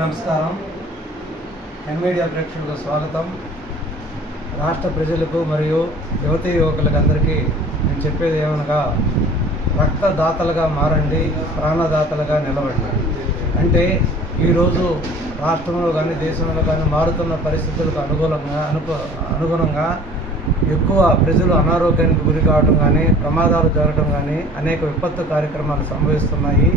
నమస్కారం. ఎన్ మీడియా ప్రేక్షకులకు స్వాగతం. రాష్ట్ర ప్రజలకు మరియు యువతీ యువకులకు అందరికీ నేను చెప్పేది ఏమనగా, రక్తదాతలుగా మారండి, ప్రాణదాతలుగా నిలబడండి. అంటే ఈరోజు రాష్ట్రంలో కానీ దేశంలో కానీ మారుతున్న పరిస్థితులకు అనుగుణంగా ఎక్కువ ప్రజలు అనారోగ్యానికి గురి కావడం కానీ, ప్రమాదాలు జరగడం కానీ అనేక విపత్తు కార్యక్రమాలు సంభవిస్తున్నాయి.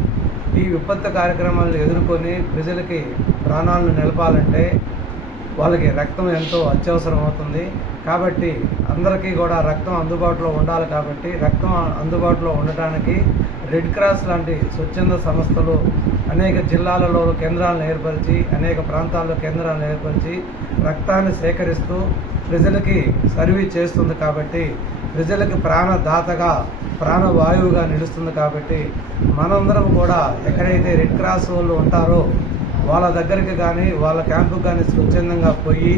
ఈ విపత్తు కార్యక్రమాలను ఎదుర్కొని ప్రజలకి ప్రాణాలను నిలపాలంటే వాళ్ళకి రక్తం ఎంతో అత్యవసరం అవుతుంది. కాబట్టి అందరికీ కూడా రక్తం అందుబాటులో ఉండాలి. కాబట్టి రక్తం అందుబాటులో ఉండటానికి రెడ్ క్రాస్ లాంటి స్వచ్ఛంద సంస్థలు అనేక జిల్లాలలో కేంద్రాలను ఏర్పరిచి, అనేక ప్రాంతాల్లో కేంద్రాలను ఏర్పరిచి రక్తాన్ని సేకరిస్తూ ప్రజలకి సర్వీస్ చేస్తుంది. కాబట్టి ప్రజలకి ప్రాణదాతగా, ప్రాణవాయువుగా నిలుస్తుంది. కాబట్టి మనందరం కూడా ఎక్కడైతే రెడ్ క్రాస్ వాళ్ళు ఉంటారో వాళ్ళ దగ్గరికి కానీ, వాళ్ళ క్యాంపుకి కానీ స్వచ్ఛందంగా పోయి,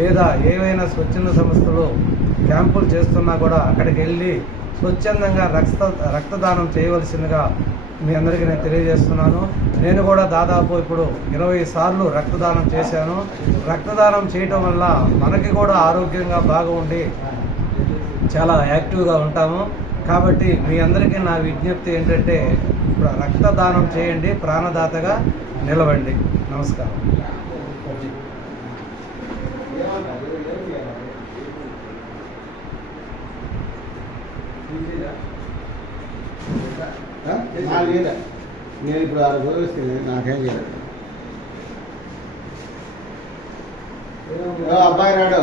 లేదా ఏవైనా స్వచ్ఛంద సంస్థలు క్యాంపులు చేస్తున్నా కూడా అక్కడికి వెళ్ళి స్వచ్ఛందంగా రక్తదానం చేయవలసిందిగా మీ అందరికీ నేను తెలియజేస్తున్నాను. నేను కూడా దాదాపు ఇప్పుడు 20 సార్లు రక్తదానం చేశాను. రక్తదానం చేయటం వల్ల మనకి కూడా ఆరోగ్యంగా బాగా ఉండి చాలా యాక్టివ్గా ఉంటాము. కాబట్టి మీ అందరికీ నా విజ్ఞప్తి ఏంటంటే, రక్తదానం చేయండి, ప్రాణదాతగా నిలవండి. నమస్కారం. నేను ఇప్పుడు ఆరు గొడవస్తే నాకేం చేయలేదు. అబ్బాయి రాడు.